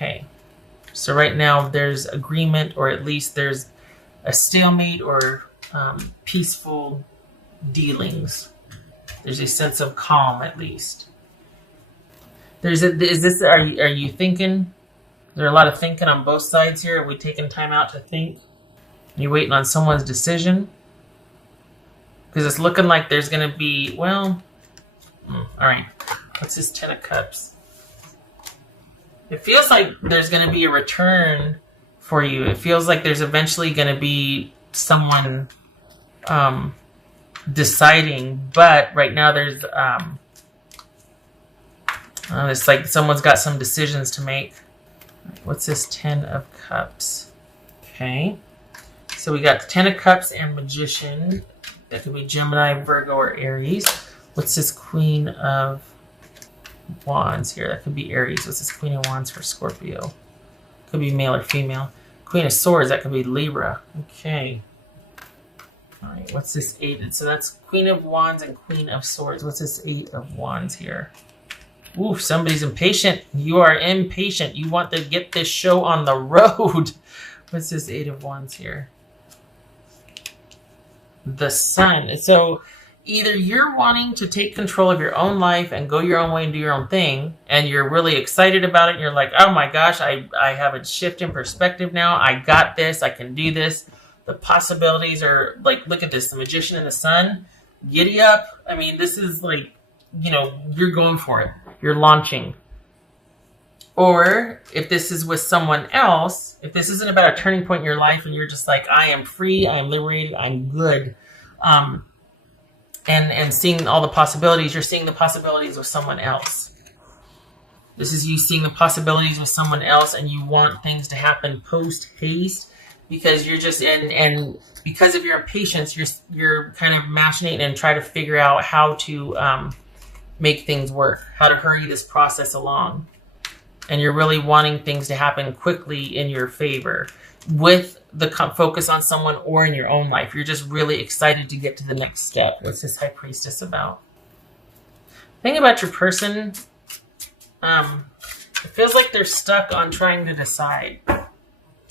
Okay. So right now there's agreement, or at least there's a stalemate or peaceful dealings. There's a sense of calm, at least. Are you thinking? Is there a lot of thinking on both sides here? Are we taking time out to think? Are you waiting on someone's decision? Because it's looking like there's going to be, well, all right. What's this 10 of Cups? It feels like there's going to be a return for you. It feels like there's eventually going to be someone deciding, but right now there's it's like someone's got some decisions to make. What's this 10 of Cups? Okay. So we got 10 of Cups and Magician. That could be Gemini, Virgo, or Aries. What's this Queen of Wands here? That could be Aries. What's this Queen of Wands for Scorpio? Could be male or female. Queen of Swords, that could be Libra. Okay. All right, what's this 8? So that's Queen of Wands and Queen of Swords. What's this 8 of Wands here? Ooh, somebody's impatient. You are impatient. You want to get this show on the road. What's this 8 of Wands here? The Sun. So either you're wanting to take control of your own life and go your own way and do your own thing, and you're really excited about it, and you're like, oh my gosh, I have a shift in perspective now. I got this. I can do this. The possibilities are, like, look at this. The Magician and the Sun. Giddy up. I mean, this is like, you know, you're going for it. You're launching. Or if this is with someone else, if this isn't about a turning point in your life and you're just like, I am free, I am liberated, I'm good. And seeing all the possibilities, you're seeing the possibilities with someone else. This is you seeing the possibilities with someone else, and you want things to happen post-haste because you're just and because of your impatience, you're kind of machinating and try to figure out how to make things work, how to hurry this process along. And you're really wanting things to happen quickly in your favor with the focus on someone or in your own life. You're just really excited to get to the next step. What's this High Priestess about? Think about your person. It feels like they're stuck on trying to decide.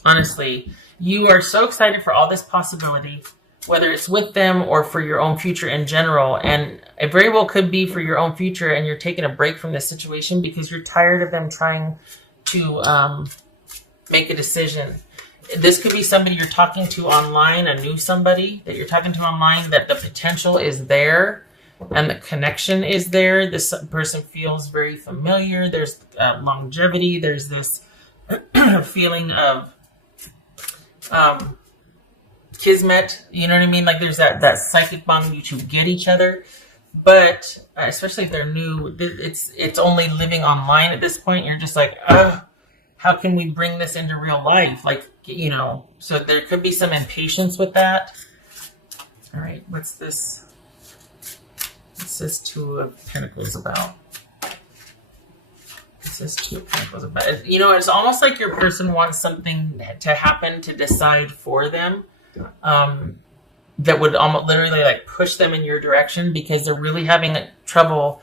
Honestly, you are so excited for all this possibility, whether it's with them or for your own future in general. And it very well could be for your own future, and you're taking a break from this situation because you're tired of them trying to make a decision. This could be somebody you're talking to online, a new somebody that you're talking to online, that the potential is there and the connection is there. This person feels very familiar. There's longevity. There's this feeling of kismet, you know what I mean? Like there's that psychic bond, you two get each other. But especially if they're new, it's only living online at this point. You're just like, how can we bring this into real life? Like, you know, so there could be some impatience with that. All right, what's this? What's this 2 of Pentacles about? What's this 2 of Pentacles about? You know, it's almost like your person wants something to happen to decide for them. That would almost literally like push them in your direction because they're really having trouble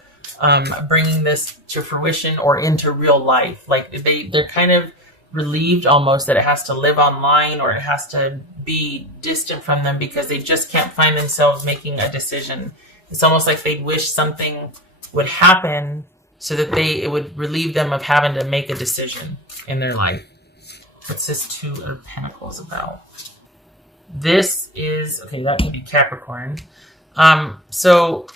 bringing this to fruition or into real life. Like they're kind of relieved almost that it has to live online or it has to be distant from them because they just can't find themselves making a decision. It's almost like they wish something would happen so that it would relieve them of having to make a decision in their life. What's this 2 of Pentacles about? This is, okay, that could be Capricorn. So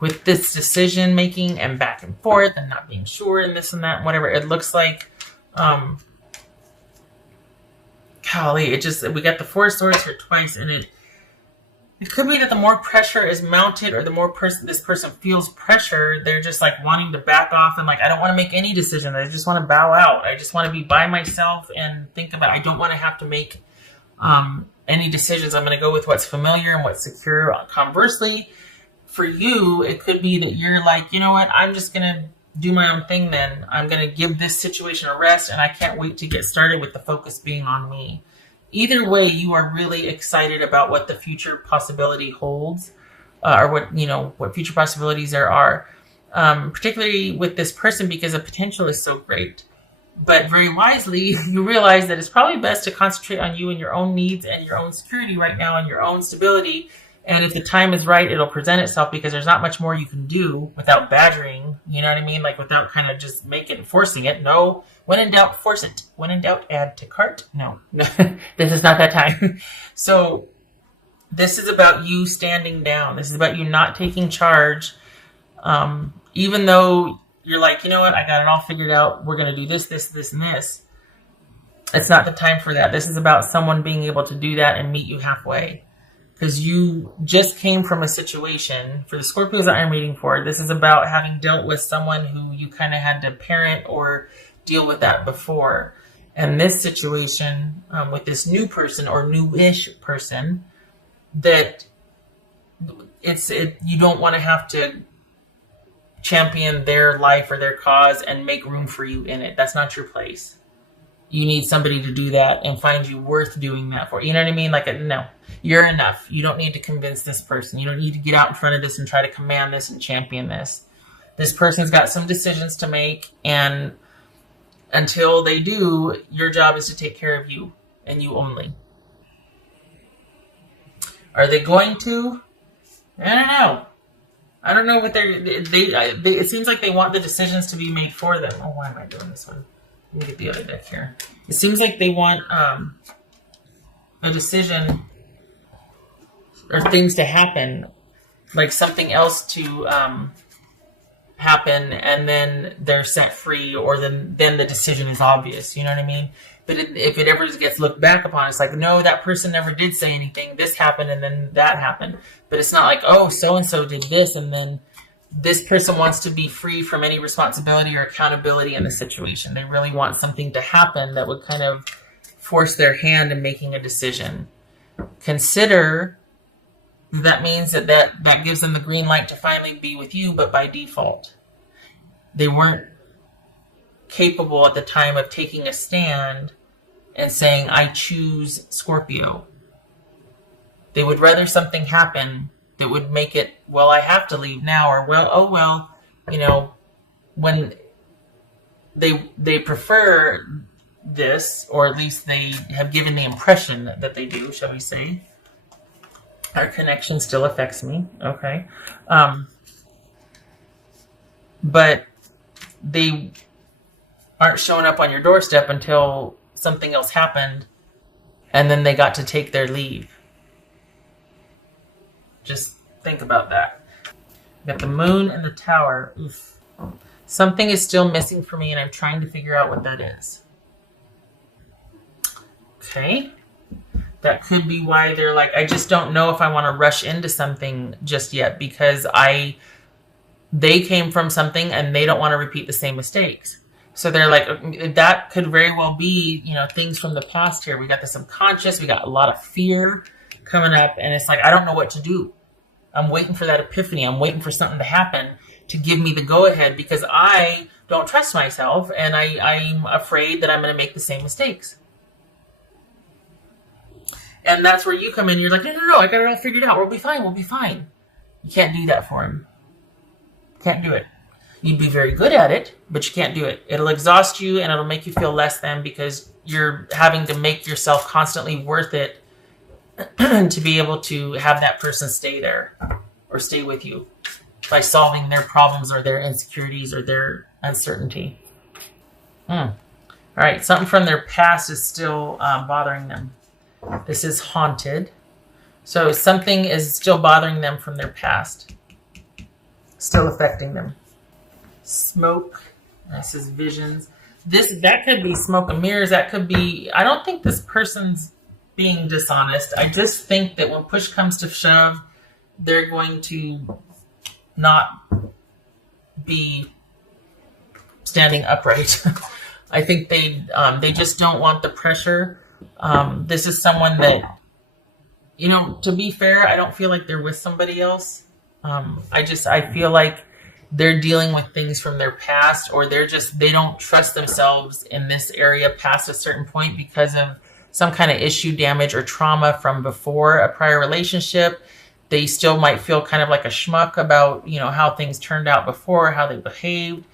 with this decision making and back and forth and not being sure and this and that, and whatever, it looks like, golly, we got the 4 of Swords here twice, and it could be that the more pressure is mounted or the more this person feels pressure, they're just like wanting to back off and like, I don't want to make any decision. I just want to bow out. I just want to be by myself and think about it. I don't want to have to make any decisions. I'm going to go with what's familiar and what's secure. Conversely, for you, it could be that you're like, you know what, I'm just going to do my own thing then. I'm going to give this situation a rest and I can't wait to get started with the focus being on me. Either way, you are really excited about what the future possibility holds, or what future possibilities there are. particularly with this person because the potential is so great. But very wisely, you realize that it's probably best to concentrate on you and your own needs and your own security right now and your own stability. And if the time is right, it'll present itself because there's not much more you can do without badgering. You know what I mean? Like without kind of just forcing it. No. When in doubt, force it. When in doubt, add to cart. No. This is not that time. So this is about you standing down. This is about you not taking charge. Even though you're like, you know what, I got it all figured out. We're going to do this, this, this, and this. It's not the time for that. This is about someone being able to do that and meet you halfway. Because you just came from a situation, for the Scorpios that I'm reading for, this is about having dealt with someone who you kind of had to parent or deal with that before. And this situation with this new person or newish person, that you don't want to have to champion their life or their cause and make room for you in it. That's not your place. You need somebody to do that and find you worth doing that for. You know what I mean? Like, no, you're enough. You don't need to convince this person. You don't need to get out in front of this and try to command this and champion this. This person's got some decisions to make, and until they do, your job is to take care of you and you only. Are they going to? I don't know. I don't know what it seems like they want the decisions to be made for them. Oh, why am I doing this one? Let me get the other deck here. It seems like they want a decision or things to happen, like something else to happen, and then they're set free, or then the decision is obvious. You know what I mean? But if it ever gets looked back upon, it's like, no, that person never did say anything. This happened and then that happened. But it's not like, oh, so-and-so did this and then this person wants to be free from any responsibility or accountability in the situation. They really want something to happen that would kind of force their hand in making a decision. Consider that means that gives them the green light to finally be with you, but by default. They weren't capable at the time of taking a stand and saying, I choose Scorpio. They would rather something happen that would make it, well, I have to leave now, or when they prefer this, or at least they have given the impression that they do, shall we say. Our connection still affects me. Okay. But they aren't showing up on your doorstep until something else happened, and then they got to take their leave. Just think about that. Got the moon and the tower. Oof. Something is still missing for me, and I'm trying to figure out what that is. Okay. That could be why they're like, I just don't know if I want to rush into something just yet, because they came from something and they don't want to repeat the same mistakes. So they're like, that could very well be, things from the past here. We got the subconscious. We got a lot of fear coming up. And it's like, I don't know what to do. I'm waiting for that epiphany. I'm waiting for something to happen to give me the go-ahead, because I don't trust myself. And I'm afraid that I'm going to make the same mistakes. And that's where you come in. You're like, no, I got it all figured out. We'll be fine. You can't do that for him. Can't do it. You'd be very good at it, but you can't do it. It'll exhaust you and it'll make you feel less than, because you're having to make yourself constantly worth it to be able to have that person stay there or stay with you by solving their problems or their insecurities or their uncertainty. All right, something from their past is still bothering them. This is haunted. So something is still bothering them from their past. Still affecting them. Smoke. This is visions. That could be smoke and mirrors. That could be, I don't think this person's being dishonest. I just think that when push comes to shove, they're going to not be standing upright. I think they just don't want the pressure. This is someone that, to be fair, I don't feel like they're with somebody else. I feel like they're dealing with things from their past, or they don't trust themselves in this area past a certain point because of some kind of issue, damage, or trauma from before a prior relationship. They still might feel kind of like a schmuck about, how things turned out before, how they behaved.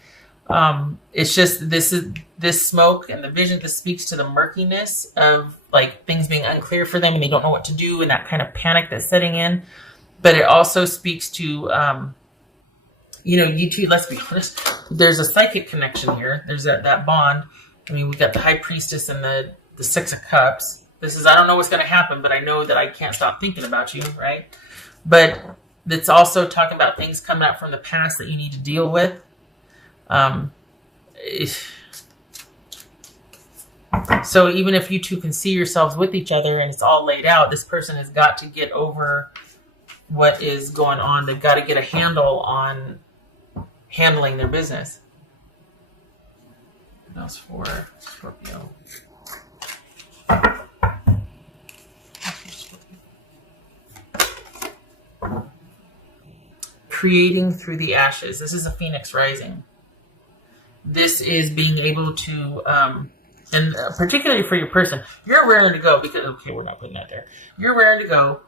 It's just, this smoke and the vision, this speaks to the murkiness of like things being unclear for them and they don't know what to do, and that kind of panic that's setting in. But it also speaks to, you two, let's be honest, there's a psychic connection here. There's that bond. I mean, we got the High Priestess and the Six of Cups. This is, I don't know what's going to happen, but I know that I can't stop thinking about you, right? But it's also talking about things coming up from the past that you need to deal with. So even if you two can see yourselves with each other and it's all laid out, this person has got to get over what is going on. They've got to get a handle on handling their business. That was for Scorpio. Creating through the ashes. This is a Phoenix rising. This is being able to, and particularly for your person, you're raring to go because, okay, we're not putting that there. You're raring to go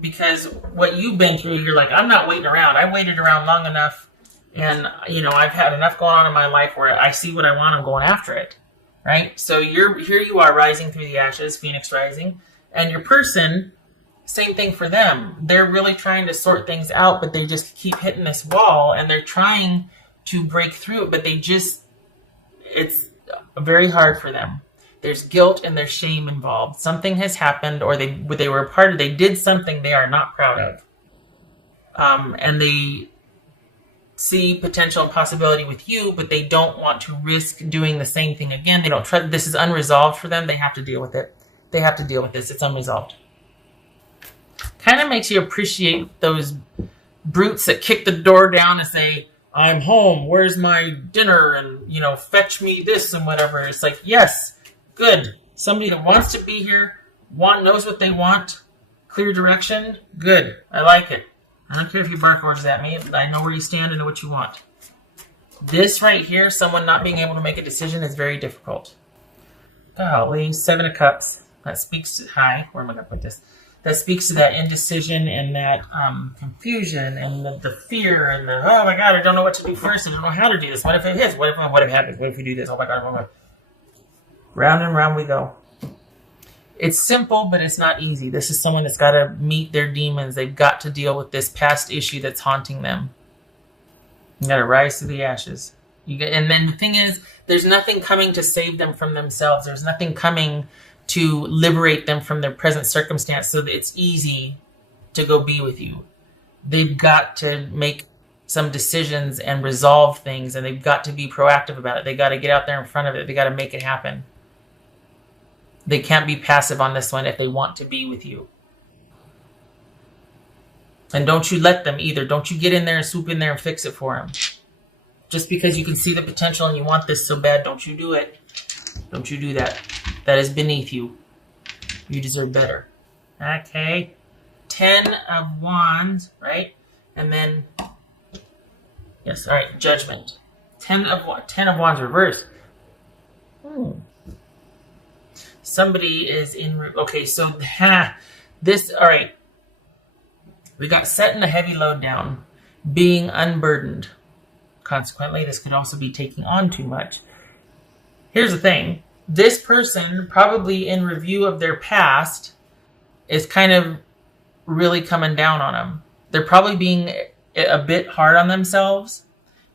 because what you've been through, you're like, I'm not waiting around. I waited around long enough, and, I've had enough going on in my life where I see what I want, I'm going after it, right? So here you are rising through the ashes, Phoenix rising, and your person, same thing for them. They're really trying to sort things out, but they just keep hitting this wall, and they're trying to break through it, but it's very hard for them. There's guilt and there's shame involved. Something has happened, or they were a part of, they did something they are not proud of. And they see potential and possibility with you, but they don't want to risk doing the same thing again. They don't trust, this is unresolved for them. They have to deal with it. They have to deal with this. It's unresolved. Kind of makes you appreciate those brutes that kick the door down and say, I'm home, where's my dinner, and, fetch me this and whatever. It's like, yes, good. Somebody that wants to be here, knows what they want, clear direction, good. I like it. I don't care if you bark orders at me. I know where you stand and know what you want. This right here, someone not being able to make a decision, is very difficult. Golly, Seven of Cups. That speaks to, where am I going to put this? That speaks to that indecision and that confusion and the fear and the, oh my God, I don't know what to do first. I don't know how to do this. What if it hits? What if it happens? What if we do this? Oh my God. Round and round we go. It's simple, but it's not easy. This is someone that's got to meet their demons. They've got to deal with this past issue that's haunting them. You got to rise to the ashes. And then the thing is, there's nothing coming to save them from themselves. There's nothing coming to liberate them from their present circumstance so that it's easy to go be with you. They've got to make some decisions and resolve things, and they've got to be proactive about it. They got to get out there in front of it. They got to make it happen. They can't be passive on this one if they want to be with you. And don't you let them either. Don't you get in there and swoop in there and fix it for them. Just because you can see the potential and you want this so bad, don't you do it. Don't you do that. That is beneath you. You deserve better. Okay. 10 of Wands, right? And then, yes, all right, Judgment. 10 of Wands reversed. Somebody is in, okay, so this, all right. We got setting a heavy load down, being unburdened. Consequently, this could also be taking on too much. Here's the thing. This person, probably in review of their past, is kind of really coming down on them. They're probably being a bit hard on themselves.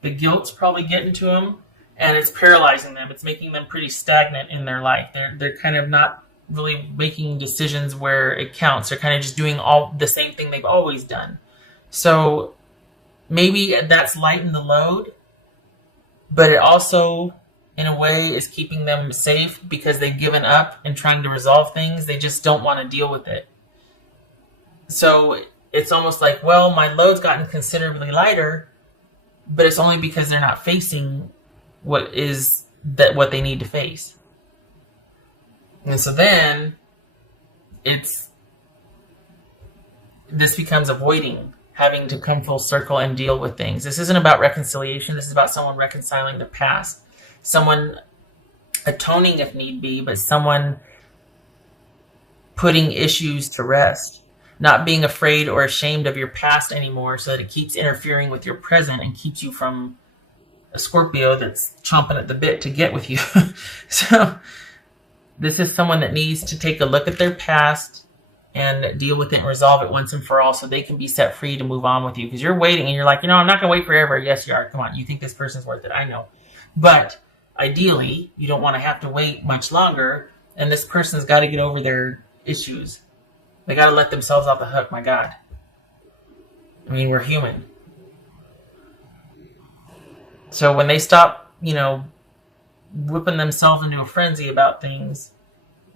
The guilt's probably getting to them, and it's paralyzing them. It's making them pretty stagnant in their life. They're kind of not really making decisions where it counts. They're kind of just doing all the same thing they've always done. So maybe that's lightened the load, but it also, in a way, is keeping them safe because they've given up and trying to resolve things. They just don't want to deal with it. So it's almost like, well, my load's gotten considerably lighter, but it's only because they're not facing what they need to face. And so then this becomes avoiding having to come full circle and deal with things. This isn't about reconciliation. This is about someone reconciling the past. Someone atoning if need be, but someone putting issues to rest. not being afraid or ashamed of your past anymore so that it keeps interfering with your present and keeps you from a Scorpio that's chomping at the bit to get with you. So this is someone that needs to take a look at their past and deal with it and resolve it once and for all so they can be set free to move on with you. Because you're waiting and you're like, I'm not going to wait forever. Yes, you are. Come on. You think this person's worth it. I know. But ideally, you don't want to have to wait much longer. And this person's got to get over their issues. They got to let themselves off the hook. My God. I mean, we're human. So when they stop, whipping themselves into a frenzy about things,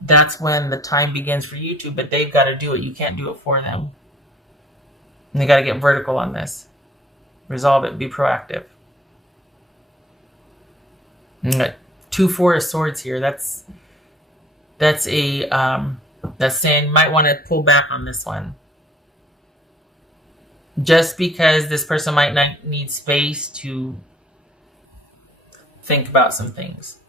that's when the time begins for you to, but they've got to do it. You can't do it for them. And they got to get vertical on this. Resolve it. Be proactive. 2 4 of Swords here. That's saying you might want to pull back on this one. Just because this person might not need space to think about some things.